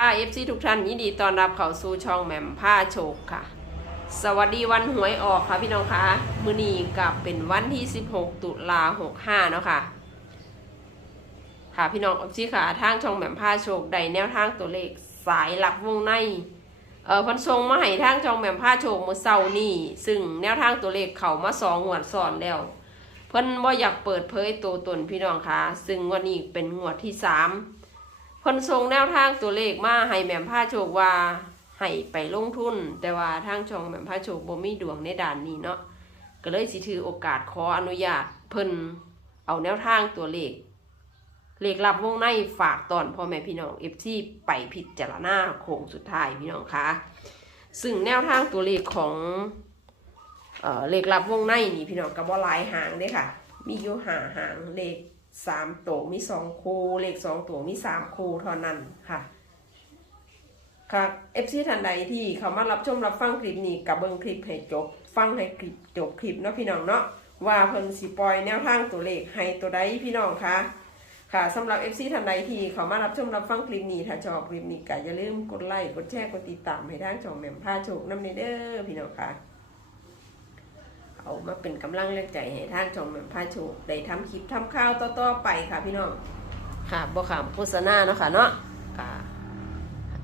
ค่ะ FC ทุกท่านยินดีต้อนรับเข้าสู่ช่องแหม่มผ้าโชคค่ะ สวัสดีวันหวยออกค่ะพี่น้องคะมือนีกับเป็นวันที่ 16 ตุลา65เนาะค่ะ ค่ะพี่น้อง FC ค่ะทางช่องแหม่มผ้าโชคได้แนวทางตัวเลขสายหลักวงในเออพันทรงมาให้ทางช่องแหม่มผ้าโชคเมื่อเช้านี้ซึ่งแนวทางตัวเลขเขามาสองงวดซ้อนแล้วเพิ่นบ่อยากเปิดเผยตัวตนพี่น้องคะซึ่งวันนี้เป็นงวดที่สาม เพิ่นส่งแนวทางตัวเลขมาให้แหม่มผ้าโชคว่าให้ไปลงทุน แต่ว่าทางช่องแหม่มผ้าโชคบ่มีดวงในด้านนี้เนาะก็เลยสิถือโอกาสขออนุญาตเพิ่นเอาแนวทางตัวเลข เลขลับวงในฝากตอนพ่อแม่พี่น้อง FC ไปพิจารณาโค้งสุดท้ายพี่น้องคะซึ่งแนวทางตัวเลขของเออเลขลับวงในนี่พี่น้องก็บ่หลายหางเด้ค่ะ มีอยู่หาหางเลข สามตัวมีสองคูเลขสองตัวมีสามคูเท่านั้นค่ะ ค่ะเอฟซีทันใดที่เขามารับชมรับฟังคลิปนี้กับเบิ้งคลิปให้จบ ฟังให้คลิปจบคลิปเนาะพี่น้องเนาะว่าเพิ่นสิปล่อยแนวทางตัวเลขให้ตัวใดพี่น้องคะค่ะสำหรับ FC ทันใดที่เขามารับชมรับฟังคลิปนี้ถ้าชอบคลิปนี้ก็อย่าลืมกดไลค์กดแชร์กดติดตามให้ทางช่องแหม่มผ้าโชคน้ำในเด้อพี่น้องค่ะ เอามาเป็นกำลังแรงใจให้ทางช่องแหม่มพาโชคได้ทำคลิปทำข่าวต่อๆไปค่ะพี่น้องค่ะบ่ขามโฆษณาเนาะค่ะเนาะค่ะ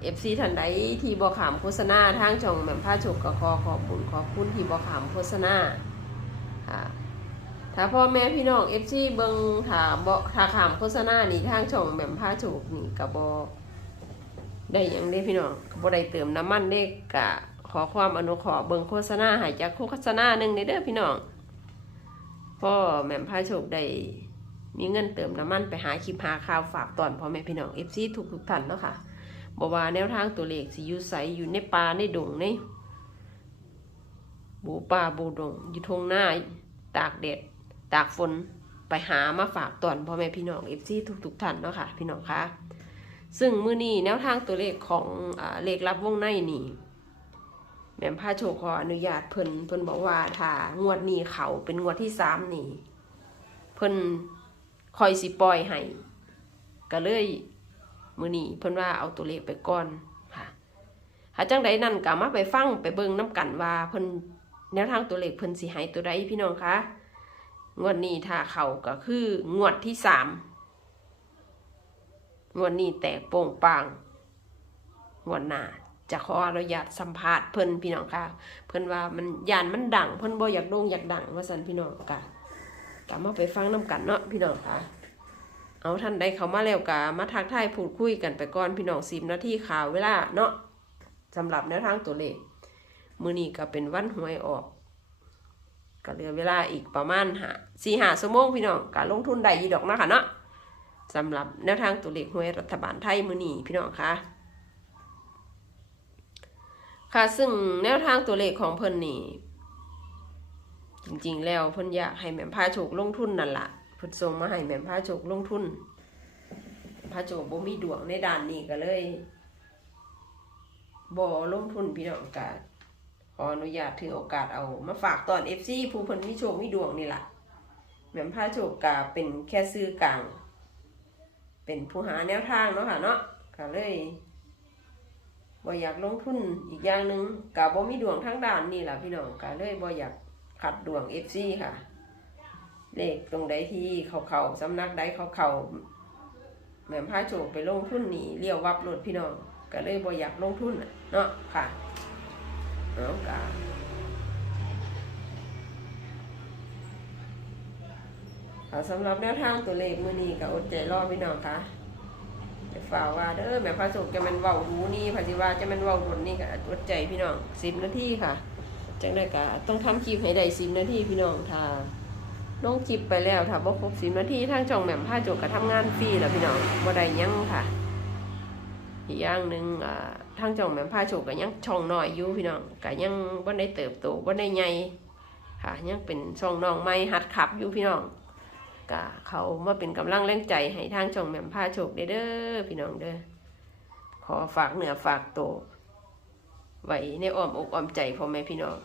เอฟซีท่านใดที่บ่ขามโฆษณาทางช่องแหม่มพาโชคก็ขอขอบคุณขอบคุณที่บ่ขามโฆษณาค่ะถ้าพ่อแม่พี่น้องเอฟซีเบิงถ้าบ่ถ้าขามโฆษณานี่ทางช่องแหม่มพาโชคนี่ก็บ่ได้ยังเด้พี่น้องก็บ่ได้เติมน้ำมันเด้กะ ขอความอนุเคราะห์เบิงโฆษณาหายจากโฆษณาหนึ่งในเด้อพี่น้องพ่อแม่มพาโชคได้มีเงินเติมน้ำมันไปหาคลิปหาข่าวฝากตอนพ่อแม่พี่น้องเอฟซีทุกทุกท่านเนาะค่ะบอกว่าแนวทางตัวเลขสิอยู่ใสอยู่ในป่าในดงในบูป่าบูดงอยู่ทงหน้าตากแดดตากฝนไปหามาฝากตอนพ่อแม่พี่น้องเอฟซีทุกทุกท่านเนาะค่ะพี่น้องคะซึ่งมื้อนี้แนวทางตัวเลขของอเลขลับวงในนี่ แม่มพาโชคขออนุญาตเพิ่นเพิ่นบอกว่าถ้างวดนี้เขาเป็นงวดที่สามนี่เพิ่นคอยสิปล่อยให้ก็เลยมือนี้เพิ่นว่าเอาตัวเลขไปก่อนค่ะหาจังใดนั่นก็มาไปฟังไปเบิ่งน้กันว่าเพิ่นแนวทางตัวเลขเพิ่นสิให้ตัวใดพี่น้องคะงวดนี้ถ้าเขาก็คืองวดที่สามงวดนี้แตกโป่งปางงวดหน้า จะขออนุญาตสัมภาษณ์เพิ่นพี่น้องค่ะ เพิ่นว่ามันยานมันดังเพิ่นบ่อยากโด่งอยากดังว่าซั่นพี่น้องกะกะมาไปฟังนํกันเนาะพี่น้องค่ะ เอาท่านใดเข้ามาแล้วกะมาทักทายพูดคุยกันไปก่อนพี่น้อง10นาทีข่าวเวลาเนาะสำหรับแนวทางตัวเลขมื้อนี้ก็เป็นวันหวยออกก็เหลือเวลาอีกประมาณ5 4 5ชั่วโมงพี่น้องก็ลงทุนได้ยู่ดอกนะค่ะเนาะสำหรับแนวทางตัวเลขหวยรัฐบาลไทยมือนี้พี่น้องค่ะ ค่ะซึ่งแนวทางตัวเลขของเพิ่นนี่จริงๆ แล้วเพิ่นอยากให้แม่มพาโชคลงทุนนั่นละเพิ่นส่งมาให้แม่มพาโชคลงทุนพาโชคบ่มีดวงในด้านนี้ก็เลยบ่ลงทุนพี่น้องกาขออนุญาตถือโอกาสเอามาฝากตอน FC ผู้เพิ่นมีโชคมีดวงนี่ล่ะแม่มพาโชคก็เป็นแค่ซื้อกลาง เป็นผู้หาแนวทางเนาะค่ะเนาะก็เลย บ่อยากลงทุนอีกอย่างหนึ่งกับบ่มีดวงทั้งด้านนี่แหละพี่น้องก็เลยบ่อยากขัดดวง FC ค่ะ เลขตรงใดที่เขาเขาสำนักใดเขาเขาๆแม่มพาโชคไปลงทุนนี่เลี้ยววับรถพี่น้องก็เลยบ่อยากลงทุนเนาะค่ะเนากะสำหรับแนวทางตัวเลขมือนี้ก็อดใจรอพี่น้องค่ะ ไปฝ่าว่าเด้อแม่พระสุกจะมันเว้ารู้นี่พระสิว่าจะมันเว้าดนนี่ก็อดใจพี่น้องสิบนาทีค่ะจังได้ก็ต้องทำคลิปให้ได้สิบนาทีพี่น้องถ้าลงคลิปไปแล้วถ้าบ่ครบสิบนาทีทางช่องแหม่มผ้าจกก็ทำงานฟรีแล้วพี่น้องบ่ได้ยังค่ะอีกอย่างหนึ่งอ่าทางช่องแหม่มผ้าโชกก็ยังช่องน้อยอยู่พี่น้องก็ยังบ่ได้เติบโตบ่ได้ใหญ่ค่ะยังเป็นช่องน้องใหม่หัดขับอยู่พี่น้อง ก็เขามาเป็นกำลังแรงใจให้ทางช่องแหม่มผ้าโชคเด้อพี่น้องเด้อขอฝากเหนือฝากโตวไว้ในอ้อมอกอ้อมใจพ่อแม่พี่น้อง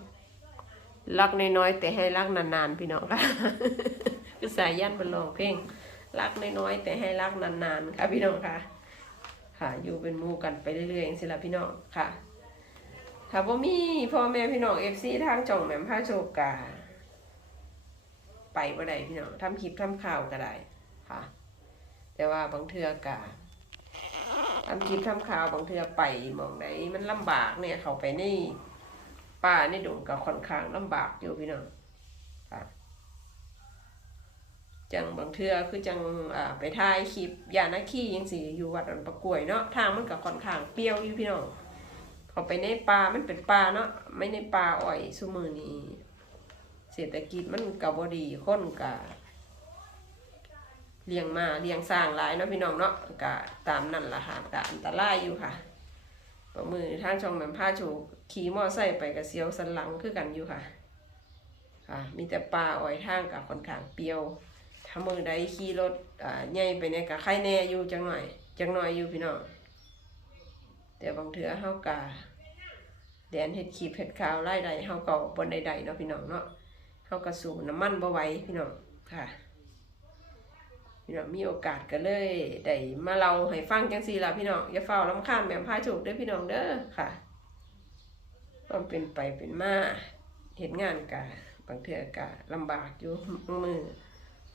รักน้อยๆแต่ให้รักนานๆพี่น้องค่ะคือสายยันบรรลองเพลงรักน้อยๆแต่ให้รักนานๆค่ะพี่น้องค่ะ ค่ะ อยู่เป็นมู่กันไปเรื่อยๆอย่างสิละพี่น้องค่ะถ้าบ่มีพ่อแม่พี่น้อง FC ทางจ่องแหม่มพาโชคกา ไปบ่ได้พี่น้องทำคลิปทำข่าวก็ได้ค่ะ แต่ว่าบางเทือกาทำคลิปทำข่าวบางเทือไปมองไหนมันลำบากเนี่ยเขาไปในป่าในดงก็ค่อนข้างลำบากอยู่พี่น้องค่ะจังบางเทือคือจังไปถ่ายคลิปยานาคียังสิอยู่วัดอันประกวยเนาะทางมันก็ค่อนข้างเปรี้ยวอยู่พี่น้องเขาไปในป่ามันเป็นป่าเนาะไม่ในป่าอ้อยซุมือนี้ เศรษฐกิจมันก็บ่ดีค้นก็เลี้ยงมาเลี้ยงสร้างหลายเนาะพี่น้องเนาะก็ตามนั่นละค่ะก็อันตรายอยู่ค่ะประมือท่างช่องแม่มพาโชคขี่มอไซค์ไปกับเสียวสันหลังคือกันอยู่ค่ะค่ะ มีแต่ป่าอ้อยทางกับค่อนข้างเปรี้ยวถ้ามือใดขี่รถอ่าใหญ่ไปเนี่ยก็ใครแน่อยู่จังหน่อยจังหน่อยอยู่พี่น้องแต่บางเถื่อเฮากะแดนเฮ็ดขีบเฮ็ดขาวไล่ใดเฮาเก็บนใดๆเนาะพี่น้องเนาะ เฮาก็สู้น้ำมันบ่ไหวพี่น้องค่ะพี่น้องมีโอกาสก็เลยได้มาเล่าให้ฟังจังซี่ละพี่น้องอย่าเฝ้าลำคาญแบบพาโชคเด้อพี่น้องเด้อค่ะความเป็นไปเป็นมาเฮ็ดงานกะบางเทื่อกะลำบากอยู่มือ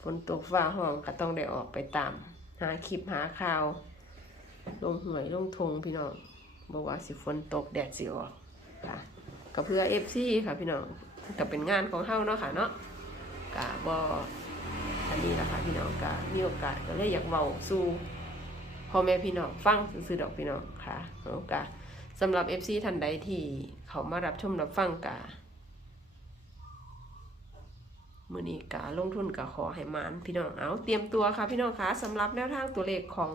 ฝนตกฟ้าห้องก็ต้องได้ออกไปตามหาคลิปหาข่าว ลงหวยลงทงพี่น้องบอกว่าสิฝนตกแดดสิออกค่ะก็เพื่อเอฟซีค่ะพี่น้อง ก็เป็นงานของเฮาเนาะค่ะเนาะกะบออันนี้แหละค่ะพี่น้องกะมีโอกาสก็เลยอยากเว้าสู่พ่อแม่พี่น้องฟังซื่อดอกพี่น้องค่ะเอากะสำหรับ FC ท่านใดที่เขามารับชมรับฟังกะมือนี้กาลงทุนกะขอให้มานพี่น้องเอาเตรียมตัวค่ะพี่น้องคะสำหรับแนวทางตัวเลขของ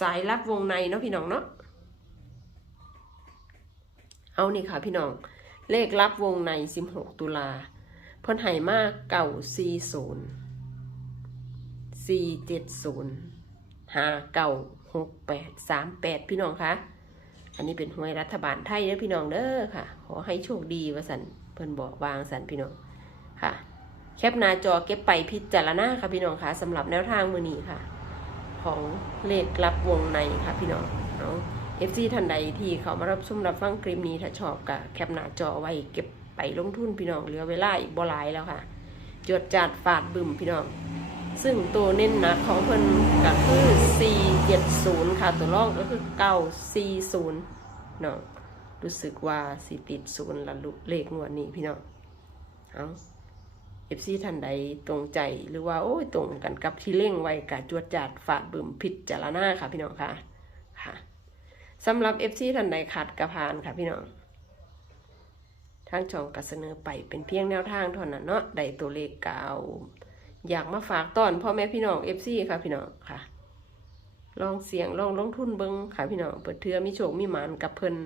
สายรับวงในเนาะพี่น้องเนาะเอานี่ค่ะพี่น้อง เลขรับวงใน 16 ตุลาเพิ่นให้มากเก่า 40 470 5เก่า68 38 พี่น้องคะอันนี้เป็นหวยรัฐบาลไทยเด้อพี่น้องเด้อค่ะ ขอให้โชคดีว่าสันเพิ่นบอกวางสันพี่น้องค่ะ แคปหน้าจอเก็บไปพิจารณาค่ะพี่น้องคะสำหรับแนวทางมือนี้ค่ะ ของเลขลับวงในค่ะพี่น้องเอาเอฟซีท่านใดที่เขามารับชมรับฟังคลิปนี้ถ้าชอบก็แคปหน้าจอไว้เก็บไปลงทุนพี่น้องเหลือเวลาอีกบ่หลายแล้วค่ะจดจัดฝาดบึมพี่น้อง ซึ่งตัวเน้นหนักของเพิ่นก็คือ 470 ค่ะ ตัวรองก็คือ 940เนาะรู้สึกว่าสิติดศูนย์ละลุเลขงวดนี้พี่น้องเอาเอฟซีท่านใดตรงใจหรือว่าโอ้ยตรงกันกับที่เร่งไว้กะจวดจัดฝาดบึมพิจารณาค่ะพี่น้องค่ะ สำหรับเอฟซีท่านใดขาดกระพานค่ะพี่น้องทางช่องก็เสนอไปเป็นเพียงแนวทางเท่านั้นเนาะได้ตัวเลขเก่าอยากมาฝากตอนพ่อแม่พี่น้องเอฟซีค่ะพี่น้องค่ะ ลองเสียงลองลงทุนเบิ้งค่ะพี่น้องเปิดเทือมีโชคมีหมานกับเพิ่น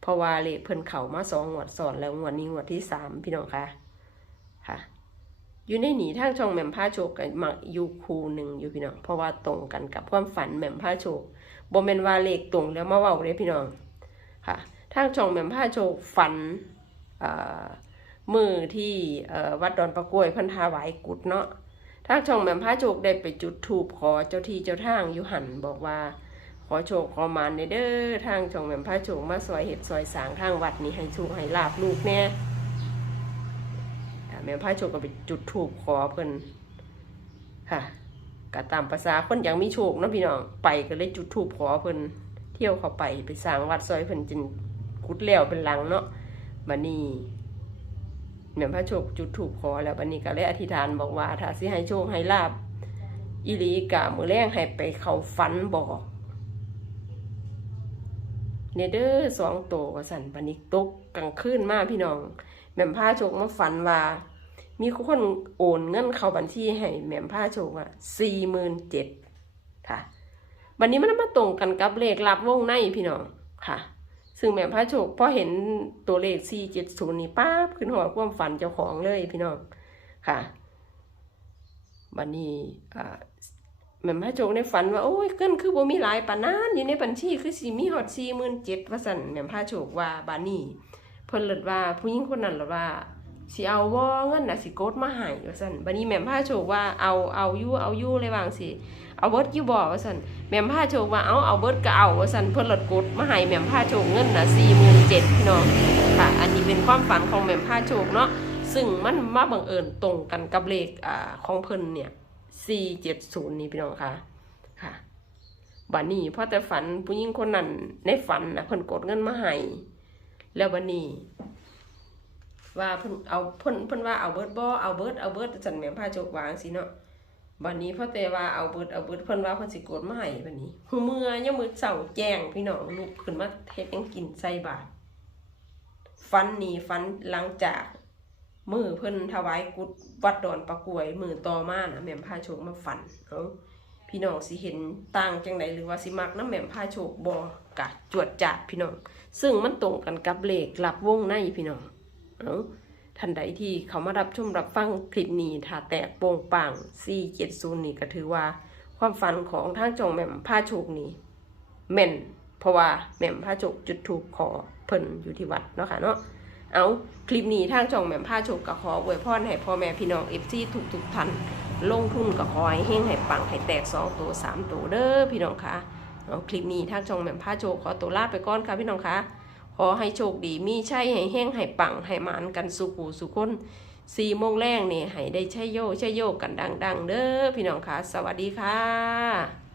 เพราะว่าเลขเพิ่นเข่ามาสองงวดสอนแล้วงวดนี้งวดที่สามพี่น้องค่ะค่ะอยู่ในหนีทางช่องแหม่มผ้าโชคกับมักอยู่คูหนึ่งอยู่พี่น้องเพราะว่าตรงกันกับความฝันแหม่มผ้าโชค บ่แม่นว่าเลขตรงแล้วมาเว้าเลยพี่น้องค่ะทางช่องแหม่มผ้าโชคฝันมือที่วัดดอนประกวยพันธาไหวายกุดเนาะทางช่องแหม่มผ้าโชคได้ไปจุดถูปขอเจ้าที่เจ้าทางยู่หันบอกว่าขอโชคขอมานในเด้อทางช่องแหม่มผ้าโชคมาซอยเห็ดซอยสางทางวัดนี้ให้ชูให้ลาบลูกแน่อ่าแม่พาโชคก็ไปจุดถูกขอเพิ่นค่ะ ก็ตามภาษาคนอยากมีโชคเนาะพี่น้องไปก็เลยจุดถูกขอเพิ่นเที่ยวเข้าไปไปสร้างวัดซอยเพิ่นจนกุดแล้วเป็นหลังเนาะบัดนี้แม่พระโชคจุดถูกขอแล้วบัดนี้ก็เลยอธิษฐานบอกว่าถ้าสิให้โชคให้ลาบอีหลีกะมือแรงให้ไปเข้าฝันบอกเนเด้อสองโตวว่าสั่นบัดนี้ตกกลางคืนมาพี่น้องแหม่มผ้าโชคมาฝันว่า มีคนโอนเงินเข้าบัญชีให้แหม่มผ้าโชคอะสี่หมื่นเจ็ดค่ะวันนี้มันมาตรงกันกับเลขลับวงในพี่น้องค่ะ ซึ่งแหม่มผ้าโชคพอเห็นตัวเลขสี่เจ็ดศูนย์นี่ป้าบขึ้นหอดความฝันเจ้าของเลยพี่น้องค่ะวันนี้อ่าแหม่มผ้าโชคในฝันว่าโอ้ยเงินคือบ่มีหลายปานนั้นอยู่ในบัญชีคือสีมีหอดสี่หมื่นเจ็ดว่าสันแหม่มผ้าโชคว่าบานี่เพิ่นเลิดว่าผู้หญิงคนนั้นเลิดว่า สิเอาบ่เงินน่ะสิกดมาให้ว่าซั่นบัดนี้แม่มพาโชคว่าเอาเอายู่เอายู่เลยวางสิเอาเบิร์ดยู่บ่ว่าซั่นแม่มผ้าโชคว่าเอาเอาเบิร์ดก็เอาว่าซั่นเพิ่นลดกดมาให้แม่มผ้าโชคเงินน่ะ47,000พี่น้องค่ะ อันนี้เป็นความฝันของแม่มผ้าโชคเนาะซึ่งมันมาบังเอิญตรงกันกับเลขอ่าของเพิ่นเนี่ย470นี่พี่น้องค่ะค่ะบัดนี้พอแต่ฝันผู้หญิงคนนั้นในฝันน่ะเพิ่นกดเงินมาให้แล้วบัดนี้ ว่าเพิ่นเอาเพิ่นเพิ่นว่าเอาเบิดบ่เอาเบิดเอาเบิดจันแม่นพาโจกวางสิเนาะบัดนี้พ่อแต่ว่าเอาเบิดเอาเบิดเพิ่นว่าเพิ่นสิกดมาให้บัดนี้หูเมื่อยามมื้อเช้าแจ้งพี่น้องลุกขึ้นมาเฮ็ดหยังกินใส่บาตรฟันนี่ฟันหลังจากมือเพิ่นถวายกุดวัดดอนประกวยมือต่อมาน่ะแม่นพาโชคมาฝันเอาพี่น้องสิเห็นต่างจังไดหรือว่าสิมักน้ำแม่นพาโชคบ่กะจวดจาดพี่น้อง ซึ่งมันตรงกันกับเลขลับวงในพี่น้อง เอาท่านใดที่เขามารับชมรับฟังคลิปนี้ถ้าแตกโป่งปัง470นี่ก็ถือว่า ความฝันของทางจองแหม่มผ้าโชคนี้แม่น เพราะว่าแหม่มผ้าโชคจุดถูกขอเพิ่นอยู่ที่วัดเนาะค่ะเนาะเอาคลิปนี้ทางจองแหม่มผ้าโชคก็ขออวยพรให้พ่อแม่พี่น้องเอฟซีทุกทุกท่านลงทุนก็ขอให้เฮงให้ปังให้แตกสองตัวสามตัวเด้อพี่น้องคะเอาคลิปนี้ทางจองแหม่มผ้าโชคขอตัวลาไปก่อนค่ะพี่น้องค่ะ ขอให้โชคดีมีใช่ให้แห้งให้ปังให้หมานกันสุขูสุขคนสี่โมงแรกนี่ให้ได้ใช้โยใช้โยกันดัง ๆ เด้อพี่น้องคะสวัสดีค่ะ